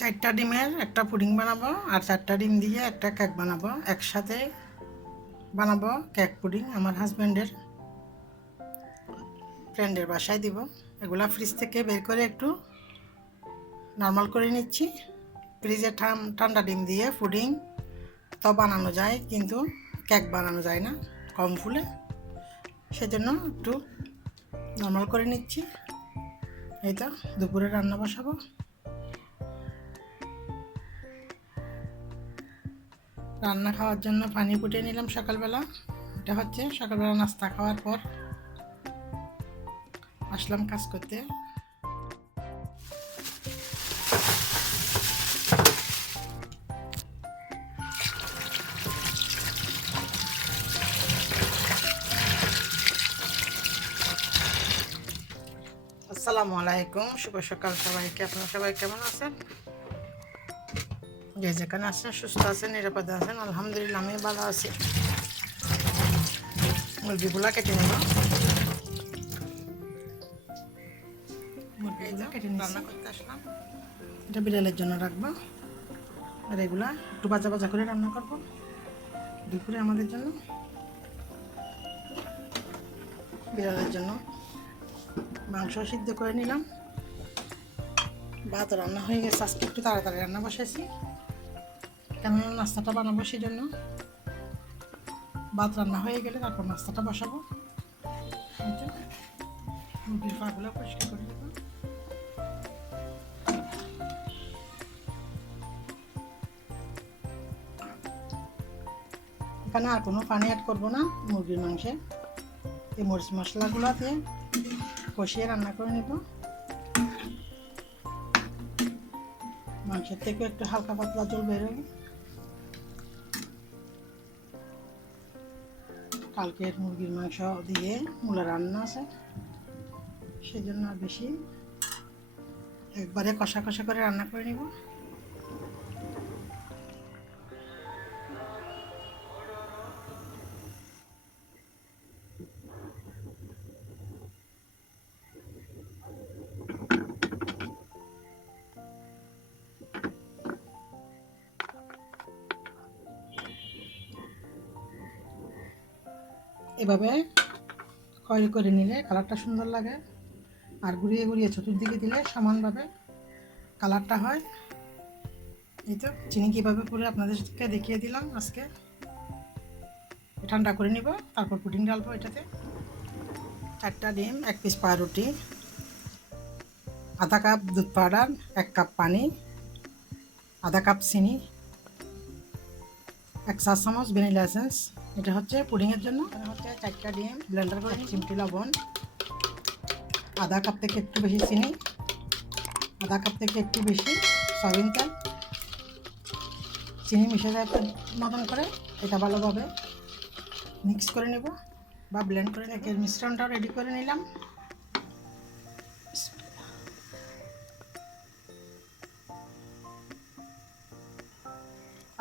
4টা ডিমের একটা পুডিং বানাবো আর 4টা ডিম দিয়ে একটা কেক বানাবো। একসাথে বানাবো কেক পুডিং। আমার হাজব্যান্ডের ফ্রেন্ডের বাসায় দিব। এগুলা ফ্রিজ থেকে বের করে একটু নর্মাল করে নিচ্ছি। ফ্রিজে ঠান্ডা ডিম দিয়ে পুডিং তো বানানো যায়, কিন্তু কেক বানানো যায় না কম ফুলে, সেজন্য একটু নর্মাল করে নিচ্ছি। এই তো দুপুরে রান্না বসাবো। রান্না খাওয়ার জন্য পানি ফুটিয়ে নিলাম সকালবেলা। এটা হচ্ছে সকালবেলা নাস্তা খাওয়ার পর আসলাম কাজ করতে। আসসালামু আলাইকুম, শুভ সকাল সবাইকে। আপনারা সবাই কেমন আছেন? যে যেখানে আছেন সুস্থ আছেন, নিরাপদে আছেন, আলহামদুলিল্লাহ আমি ভালো আছি। মুরগিগুলা কেটে নেব। মুরগিগুলো কেটে রান্না করতে আসলাম। এটা বিড়ালের জন্য রাখবো, আর এগুলা একটু ভাজা ভাজা করে রান্না করবো দুপুরে আমাদের জন্য। বিড়ালের জন্য মাংস সিদ্ধ করে নিলাম। ভাত রান্না হয়ে গেছে, আজকে একটু তাড়াতাড়ি রান্না বসাইছি, কেননা নাস্তাটা বানাবো সেই জন্য। ভাত রান্না হয়ে গেলে তারপর নাস্তাটা বসাবো। মুরগির পাগুলো পরিষ্কার করে দেবো। এখানে আর কোনো পানি অ্যাড করবো না মুরগির মাংসে। এই মরিচ মশলাগুলো দিয়ে কষিয়ে রান্না করে নেব। মাংসের থেকে একটু হালকা পাতলা জল বেরোবে। কালকের মুরগির মাংস দিয়ে মূলা রান্না আছে, সেজন্য আর বেশি একবারে কষা কষা করে রান্না করে নিব। এভাবে কয়েল করে নিলে কালারটা সুন্দর লাগে, আর ঘুরিয়ে ঘুরিয়ে চতুর্দিকে দিলে সমানভাবে কালারটা হয়। এই তো চিনি কীভাবে করে আপনাদেরকে দেখিয়ে দিলাম। আজকে ঠান্ডা করে নিব, তারপর পুডিং ডালবো এটাতে। 4টা ডিম, 1 পিস পাউরুটি, আধা কাপ দুধ পাউডার, 1 কাপ পানি, আধা কাপ চিনি, 1 চা চামচ ভ্যানিলা এসেন্স। এটা হচ্ছে পুডিংয়ের জন্য। এটা হচ্ছে 4টা ডিম ব্লেন্ডার করে, চিমটি লবণ, আধা কাপ থেকে একটু বেশি চিনি, আধা কাপ থেকে একটু বেশি সয়াবিন তেল। চিনি মিশে যায় মতন করে এটা ভালোভাবে মিক্স করে নেব বা ব্লেন্ড করে কেকের মিশ্রণটা রেডি করে নিলাম।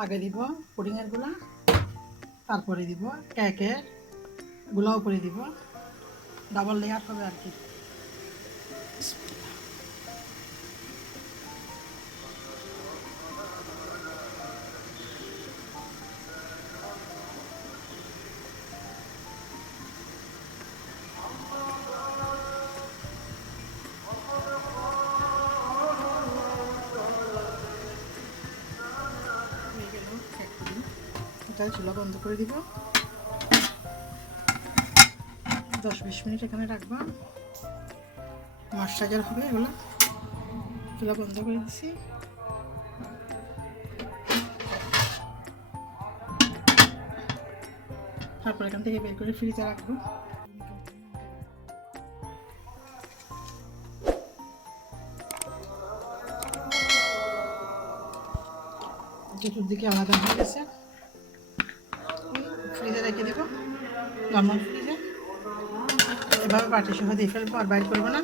আগে দিব পুডিংয়ের গুলা, তারপরে দিব কেকের গুলা, উপরে দিব। ডাবল লেয়ার হবে আর কি। এটা চুলা বন্ধ করে দিব। 10-20 মিনিট এখানে রাখবো, ময়েশ্চারাইজার হবে এগুলো। চুলা বন্ধ করে দিচ্ছি। তারপর এখান থেকে বের করে ফ্রিজে রাখবো। চতুর্দিকে আলাদা হয়ে গেছে, ফ্রিজে রেখে দেবো নর্মাল ফ্রিজে। এভাবে বাটি সহ দিয়ে ফেলবো, আর বাইর করবো না।